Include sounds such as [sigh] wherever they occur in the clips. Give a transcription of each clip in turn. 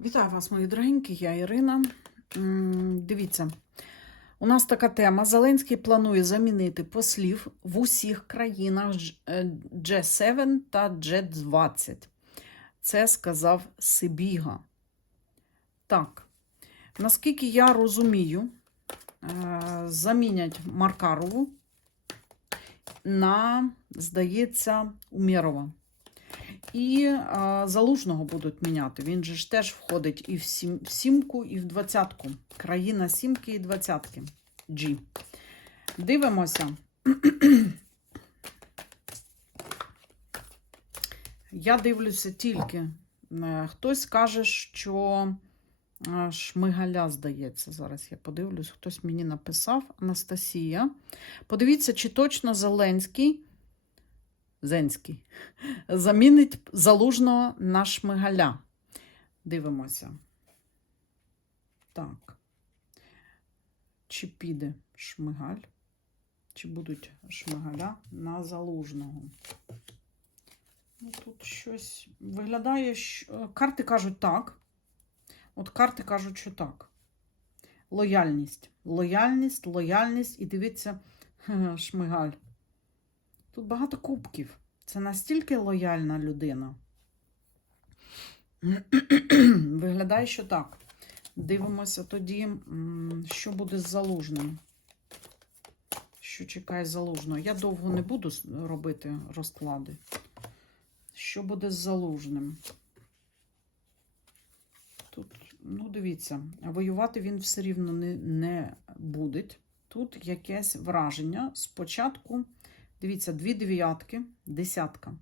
Вітаю вас, мої дорогенькі, я Ірина. Дивіться, у нас така тема. Зеленський планує замінити послів в усіх країнах е, G7 та G20. Це сказав Сибіга. Так, наскільки я розумію, е, замінять Маркарову на, здається, Умєрова. І а, залужного будуть міняти. Він же ж теж входить і в, сім, сімку, і в двадцятку. Країна сімки і двадцятки. G. Дивимося. Я дивлюся тільки. е, Хтось каже, що е, Шмигаля, здається, зараз я подивлюсь, хтось мені написав, Анастасія. Подивіться, чи точно Зеленський. Зенський замінить залужного на шмигаля. Дивимося. Так. Чи піде шмигаль? Чи будуть шмигаля на залужного? Ну, тут щось виглядає, що карти кажуть так. От карти кажуть, що так. Лояльність. Лояльність, лояльність. І дивіться, [laughs] шмигаль. Тут багато кубків. Це настільки лояльна людина. [clears throat] Виглядає, що так. Дивимося тоді, що буде з залужним. Що чекає залужного. Я довго не буду робити розклади. Що буде з залужним? Тут, ну, дивіться, воювати він все рівно не, не буде. Тут якесь враження. Спочатку. Дивіться, дві дев'ятки, десятка.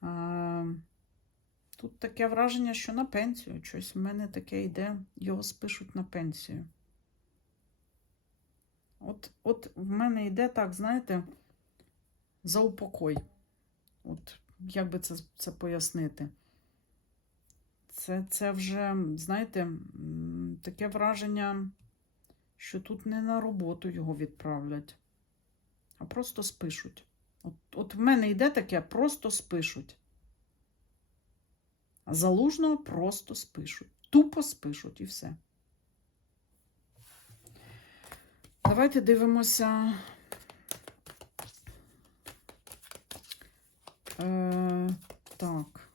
А, Тут таке враження, що на пенсію. Щось в мене таке йде, його спишуть на пенсію. От, от в мене йде так, знаєте, за упокой. От, як би це, це пояснити? Це, це вже, знаєте, таке враження, що тут не на роботу його відправлять а просто спишуть. От, от в мене йде таке, просто спишуть. Залужного просто спишуть. Тупо спишуть і все. Давайте дивимося. Е, так.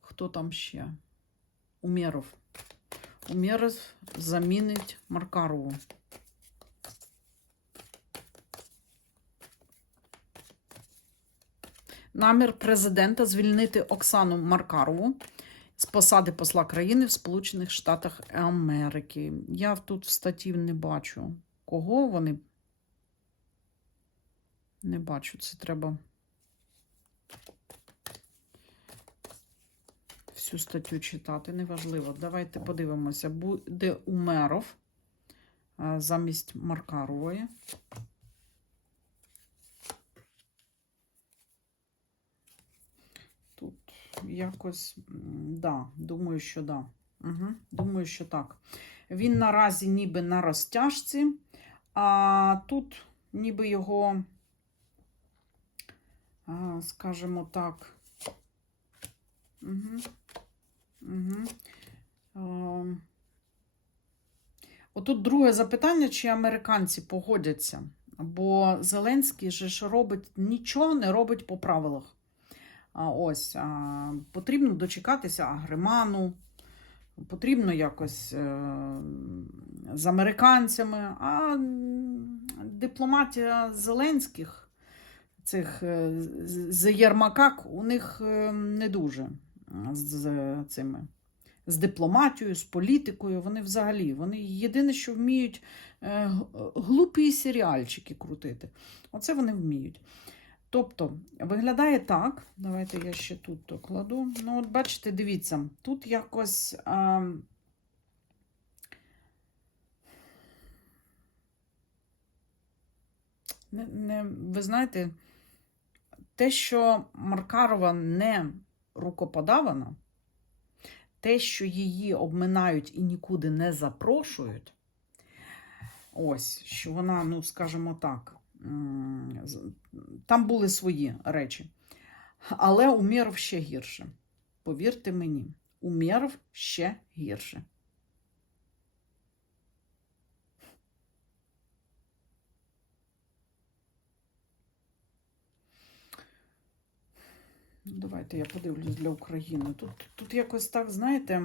Хто там ще? Умєров. Умєров замінить Маркарову. Намір президента звільнити Оксану Маркарову з посади посла країни в Сполучених Штатах Америки. Я тут в статті не бачу. Кого вони? Не бачу. Це треба всю статтю читати. Неважливо. Давайте подивимося. Буде Умеров замість Маркарової. Тут якось, да, думаю, що да. Угу, думаю, що так. Він наразі ніби на розтяжці, а тут ніби його, скажімо так. Угу, угу. Отут друге запитання, чи американці погодяться. Бо Зеленський же ж робить нічого не робить по правилах. Ось потрібно дочекатися агреману, потрібно якось е, з американцями. А дипломатія Зеленських, цих е, з- Єрмакак, у них е, не дуже з, цими. З дипломатією, з політикою, вони взагалі. Вони єдине, що вміють глупі серіальчики крутити. Оце вони вміють. Тобто, виглядає так. Давайте я ще тут то кладу. Ну, от бачите, дивіться, тут якось. А, не, не, ви знаєте, те, що Маркарова не рукоподавана, те, що її обминають і нікуди не запрошують, ось, що вона, ну, скажімо так, там були свої речі. Але Умєров ще гірше. повірте мені, у ще гірше. Давайте я подивлюсь для України. Тут, тут якось так, знаєте,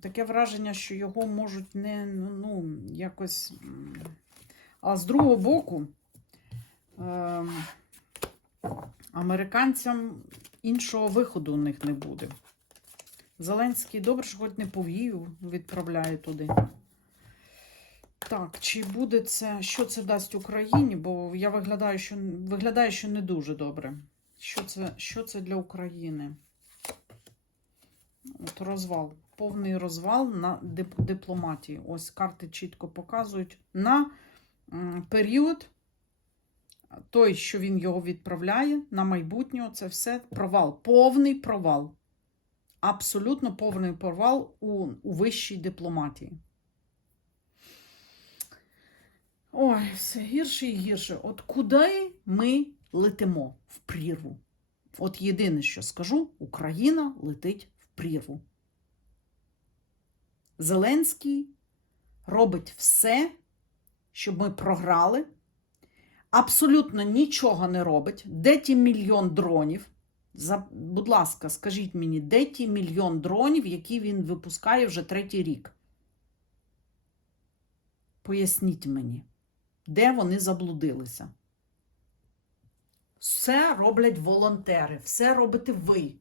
таке враження, що його можуть не ну, ну, якось. А з другого боку, американцям іншого виходу у них не буде. Зеленський добре, що хоч не повію відправляє туди. Так, чи буде це, що це дасть Україні? Бо я виглядаю, що виглядає, що не дуже добре. Що це, що це для України? От розвал. Повний розвал на дип- дипломатії. Ось карти чітко показують на період, той, що він його відправляє, на майбутнє, це все провал. Повний провал. Абсолютно повний провал у, у вищій дипломатії. Ой, все гірше і гірше. От куди ми летимо в прірву? От єдине, що скажу, Україна летить в прірву. Зеленський робить все, щоб ми програли. Абсолютно нічого не робить. Де ті мільйон дронів? За, будь ласка, скажіть мені, де ті мільйон дронів, які він випускає вже третій рік? Поясніть мені, де вони заблудилися? Все роблять волонтери, все робите ви.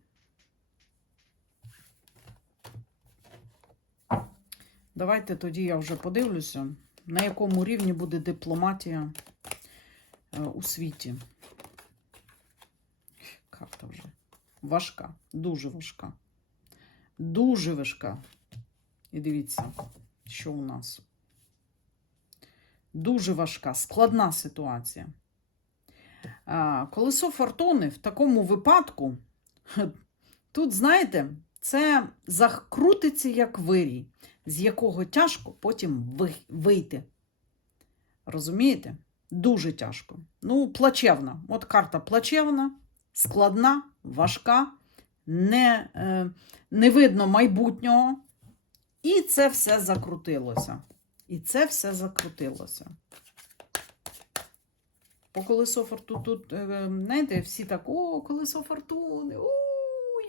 Давайте тоді я вже подивлюся, на якому рівні буде дипломатія у світі. Карта вже важка, дуже важка. Дуже важка. І дивіться, що у нас. Дуже важка, складна ситуація. Колесо фортуни в такому випадку, [laughs] тут, знаєте, це закрутиться як вирій, з якого тяжко потім вийти. Розумієте? Дуже тяжко. Ну, плачевна. От карта плачевна, складна, важка, не, е, не видно майбутнього. І це все закрутилося. І це все закрутилося. По колесо фортуни, тут, е, знаєте, всі так, о, колесо фортуни, о,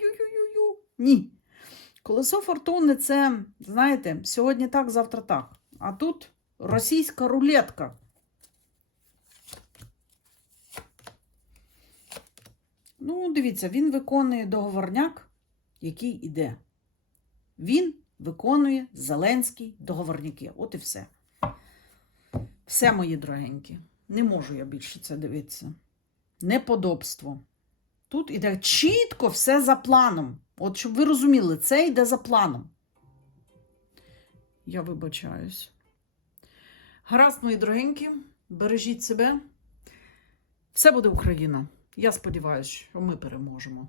ю-ю-ю-ю. Ні. Колесо фортуни це, знаєте, сьогодні так, завтра так. А тут російська рулетка. Ну, дивіться, він виконує договорняк, який іде. Він виконує Зеленський договорняки. От і все. Все, мої дорогенькі. Не можу я більше це дивитися. Неподобство. Тут іде чітко все за планом. От щоб ви розуміли, це йде за планом. Я вибачаюсь. Гаразд, мої дорогенькі, бережіть себе. Все буде Україна. Я сподіваюся, що ми переможемо.